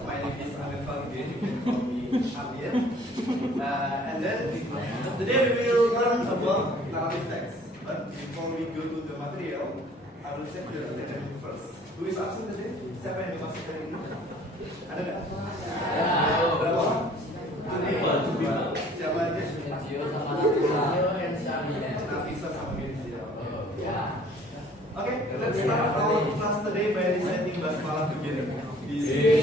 My name is Amir Farudin. You can call me Amir. And then today we will learn about narrative text. But before we go to the material, I will check the attendance first. Who is absent today? Siapa yang dimaksud hari ini? Ada nggak? Berapa? Siapa aja? Nafisa sama Genzio. Okay, let's start our class today by reciting basmalah together. Okay,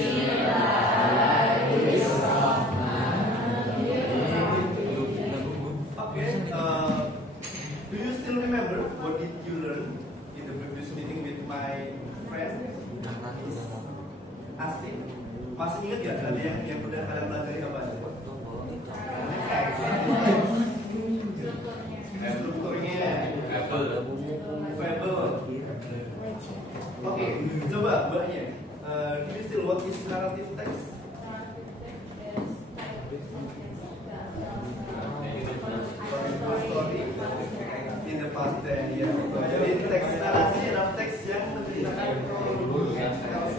do you still remember what did you learn in the previous meeting with my friend Asti? Masih ingat ya ada yang udah kalian pelajari apa aja? Strukturnya, fable. Oke, coba buatnya. Do you still what is narrative text? Story in the past tense. Ya. Jadi teks narasi adalah teks yang menceritakan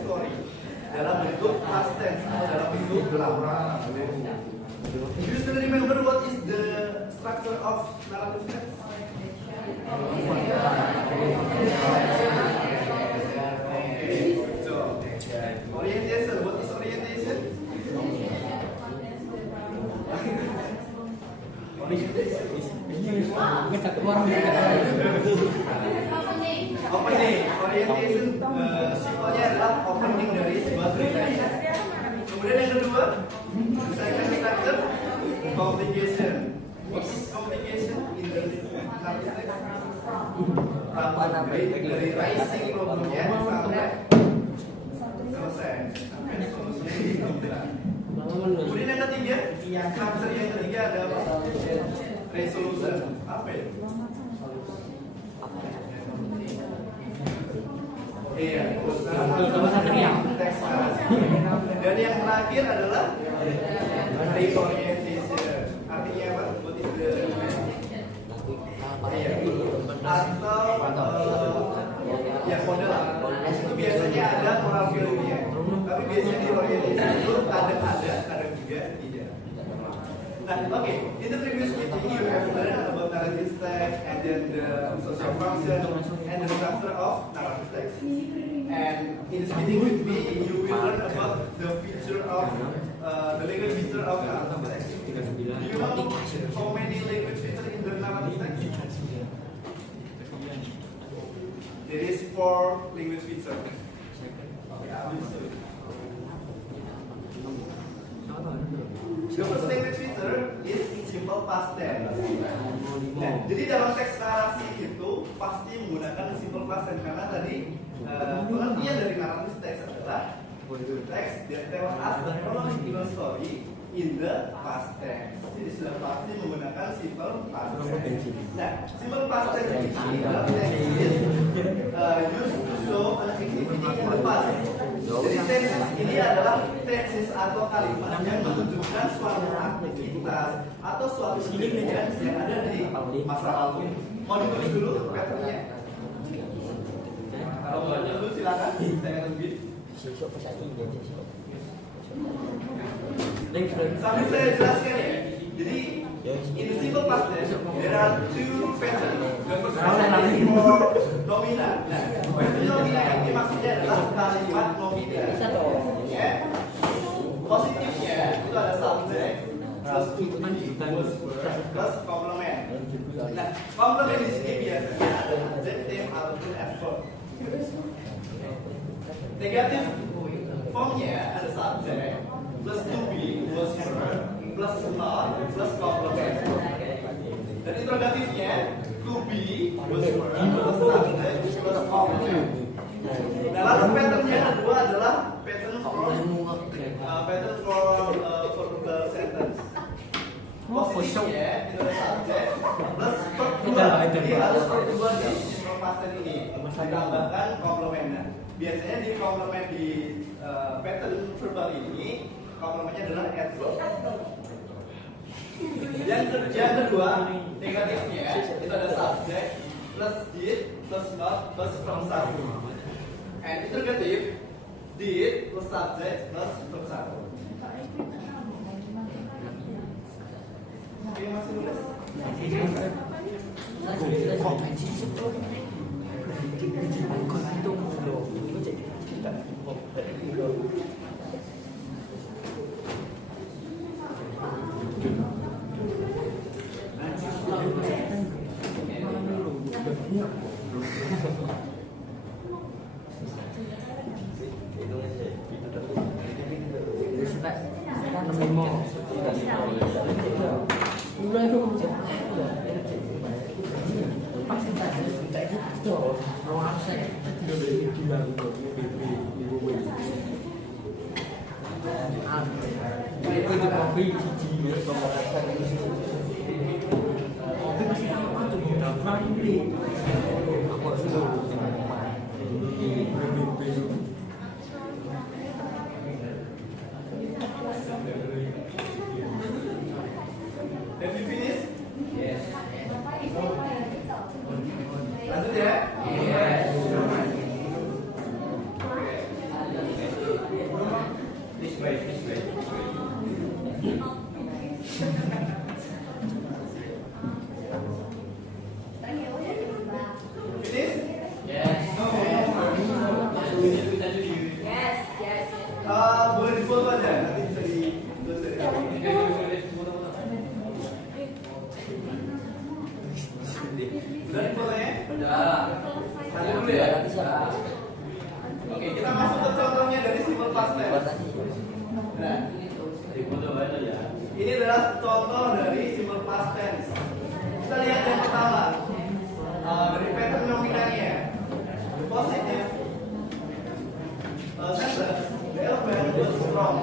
story dalam bentuk past tense atau dalam bentuk belakang. Do you still remember what is the structure of narrative text? Orientation. What is orientation? Opening. Orientation simpelnya adalah opening dari sebuah cerita. Kemudian yang kedua, second structure, complication. What is complication in the narrative text? Dari rising problemnya sampai selesai. Kemudian yang ketiga, structure yang ketiga ada apa? Resolution. Apa ya? Iya. Teks narasi. Dan yang terakhir adalah reorientation. Artinya apa? What is the atau ya model itu biasanya ada moral value-nya, tapi biasanya di orientation itu kadang ada, kadang juga tidak. Nah, okay. In the previous meeting you have learned about narrative text and then the social function and the structure of narrative text. And in this meeting with me, you will learn about the feature of the language feature of narrative text. Do you know how many language features in the narrative text? There is 4 language features. The first language feature is simple past tense. Nah, jadi dalam teks narasi itu pasti menggunakan simple past tense karena tadi pengertian dari narrative text adalah text that tell us the chronological story in the past tense. Jadi sudah pasti menggunakan simple past tense. Nah, simple past tense ini dalam teks used to show an activity in the past. Jadi tenses ini adalah tenses atau kalimat yang menunjukkan suatu aktivitas atau suatu kejadian yang ada di masa lalu. Mau ditulis dulu patternnya? Kalau mau dulu silakan. Saya lebih. Sambil saya jelaskan ya. Jadi in the simple past tense there are 2 patterns. The first pattern is for nominal. Nah, pattern nominal ini maksudnya adalah kalimat nominal. Ya. Positifnya itu ada subject plus to be plus complement. Nah, complement di sini biasanya ada adjective ataupun adverb. Negatif formnya ada subject plus to be plus verb plus not plus complement. Dan interrogatifnya to be plus verb plus subject plus complement. Nah, lalu patternnya kedua adalah pattern for sentence. Posisinya itu ada subject plus verb 2. Jadi harus verb 2 di simple past tense ini ditambahkan komplementnya. Biasanya di komplement di pattern verbal ini komplementnya adalah adverb. Yang kedua negatifnya itu ada subject plus did plus not plus from subject. And interrogative did plus subject plus verb 1. Oke, masih nulis? Have you finished? Yes. Lanjut ya? Yes. This way, this way. Finish? Yes. Yes, yes. Boleh di-fold aja, nanti bisa di-tulis dari Udah di-fold ya? Udah. Lanjut dulu ya? Oke, kita masuk ke contohnya dari simple past tense. Nah, ini adalah contoh dari simple past tense. Kita lihat yang pertama dari pattern nominalnya. The positive sentence, the elephant was strong.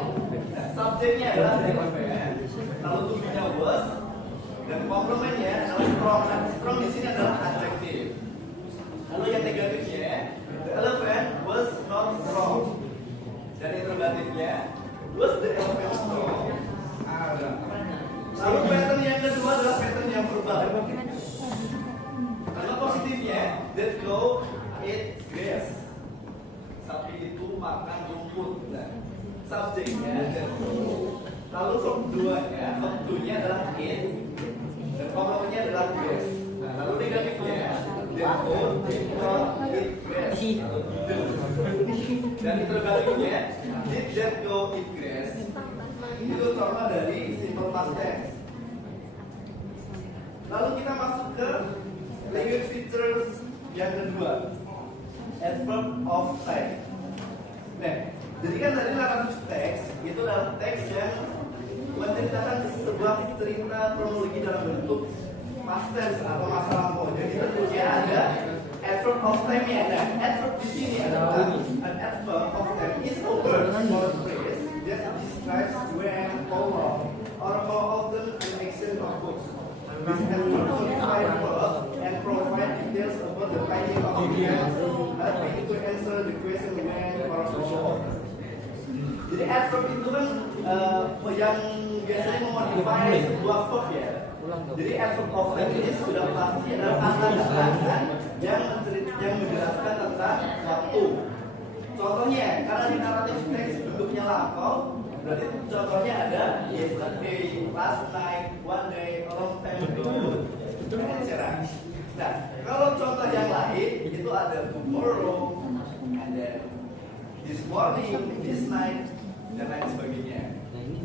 Nah, subjeknya adalah the elephant, lalu to be-nya was, dan komplementnya adalah strong. Nah, strong di sini adalah adjektif. Lalu yang negatifnya, the elephant was not strong. Dan interrogatifnya, was the elephant strong? Lalu pattern yang kedua adalah pattern yang verbal. Karena positifnya, that go eat grass. Sapi itu makan rumput. Nah, subjeknya that go. Lalu verb 2-nya, verb 2-nya adalah eat. Dan komplementnya adalah grass. Nah, lalu negatifnya, that go did not eat grass. Dan interrogatifnya, did that go eat grass? Itu contoh dari simple past tense. Lalu kita masuk ke language features yang kedua, adverb of time. Nah, jadi kan tadi narrative text itu adalah teks yang menceritakan sebuah cerita kronologi dalam bentuk past tense atau masa lampau. Jadi tentunya ada adverb of time-nya. Nah, adverb di sini adalah an adverb of time is a word or a phrase that describes when, how long, or how often an action occurs. This adverb modify verb and provide details about the timing of events, helping to answer the question when or how often. Jadi adverb itu kan yang biasanya memodify sebuah verb ya. Jadi adverb of time ini sudah pasti adalah kata-kata yang menjelaskan tentang waktu. Contohnya, karena di naratif teks bentuknya lampau, berarti contohnya ada yesterday, last night, one day, a long time ago, etc. Nah, kalau contoh yang lain itu ada tomorrow, ada this morning, this night, dan lain sebagainya.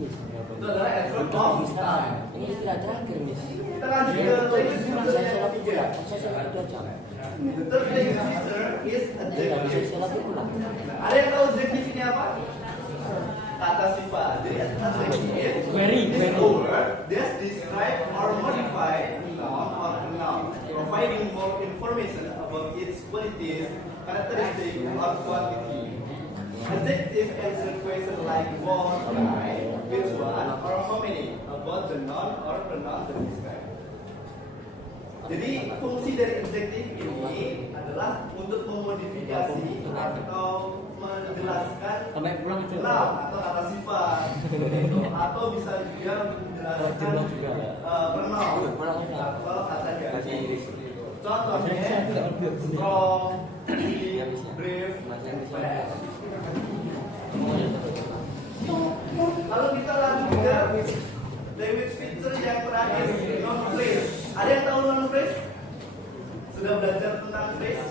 Itu adalah adverb of time. Ini istilah terakhir, Miss. Kita lanjut ke language feature yang ketiga. The third language feature is adjective. Nah, ada yang tahu adjective ini apa? Kata sifat. Jadi adjective is a word that describe or modify a noun or a noun, providing more information about its qualities, characteristics, or quantity. Adjective answer question like what, why, which one, or how many about the noun or pronoun that describe. Jadi fungsi dari adjektif ini adalah untuk memodifikasi atau menjelaskan noun atau kata sifat, atau bisa juga menjelaskan pronoun atau kata ganti. Contohnya strong, weak, brave, and fast. Language feature yang terakhir, non phrase. Ada yang tahu non phrase? Sudah belajar tentang phrase?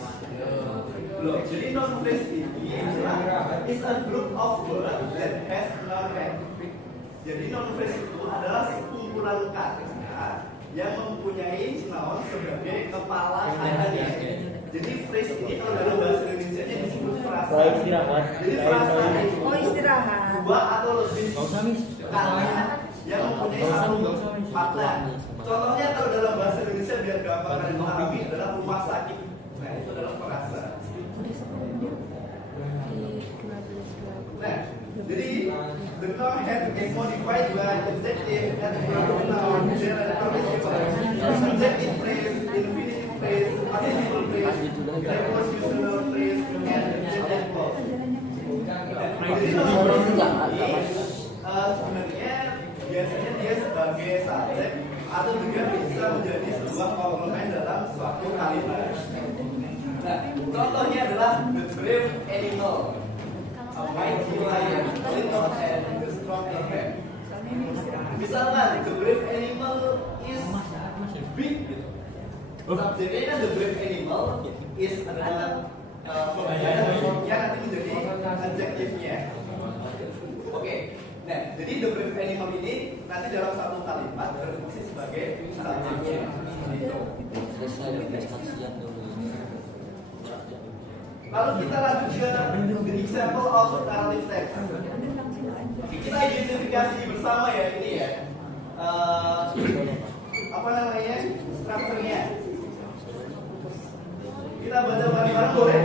Belum. Jadi non phrase ini is a group of words that has no head. Jadi non phrase itu adalah sekumpulan kata yang mempunyai noun sebagai kepala katanya. Jadi phrase ini kalau dalam bahasa Indonesia disebut frasa. Jadi frasa itu dua atau lebih kata yang mempunyai satu makna. Contohnya kalau dalam bahasa Indonesia biar gampang kalian pahami adalah rumah sakit. Nah itu adalah frasa. Nah, jadi the noun had is modified by adjective and pronoun general participle, subjective phrase, infinitive phrase, participle phrase, prepositional phrase, and adjective clause. Jadi sebenarnya biasanya dia sebagai subjek atau juga bisa menjadi sebuah komplement dalam suatu kalimat. Nah, contohnya adalah the brave animal, a mighty lion, little and the stronger man. Misalkan the brave animal is big. Subjeknya kan the brave animal is adalah yang nanti menjadi adjektifnya. Oke. Nah, jadi the brave animal ini nanti dalam satu kalimat berfungsi sebagai subjeknya. Lalu kita lanjut ke the example of narrative text. Kita identifikasi bersama ya ini ya. Apa namanya? Strukturnya. Kita baca bareng-bareng boleh?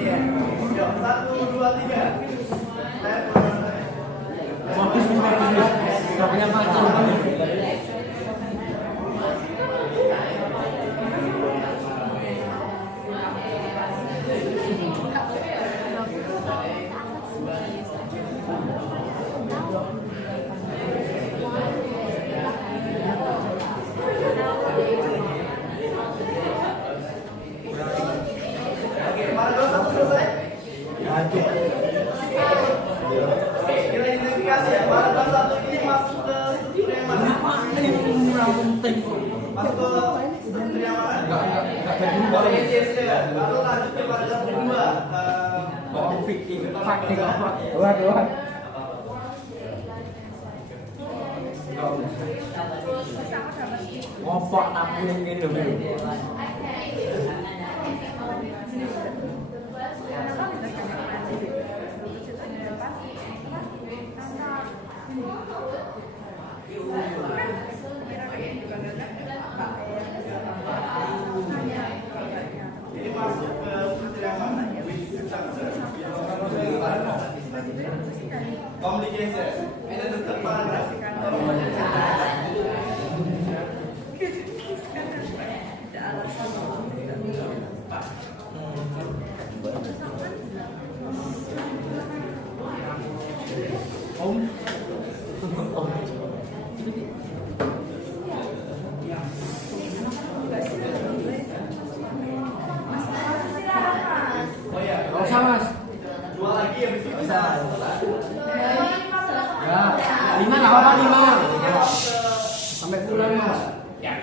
Iya. Siap. 1, 2, 3. Fokus. Gak punya pacar. Lalu lanjut ke paragraf kedua. Luar. Ngopok nampung ini loh. Ini masuk ke struktur yang mana? Communication. Ini tetap paragraf. Mas. Dua lagi ya bisa. Ya, 5 nggak apa-apa 5. Sampai pulang Mas. Ya.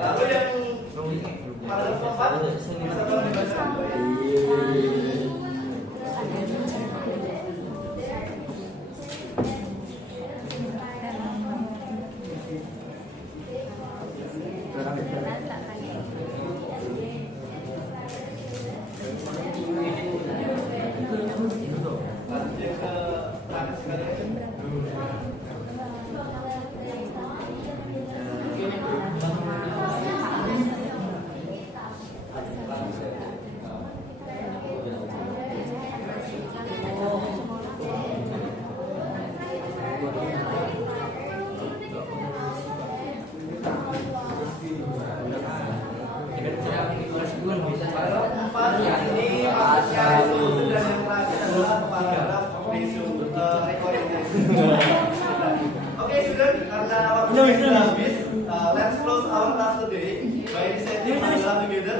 Lalu yang paragraf keempat bisa tolong dibaca. Ini masuknya itu dan yang terakhir adalah paragraf Oke, student, karena waktunya sudah habis, let's close our class today by reciting paragraph together.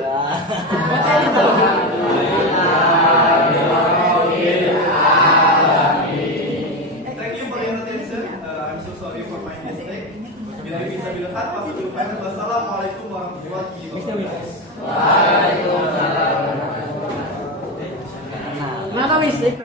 Atau mistake.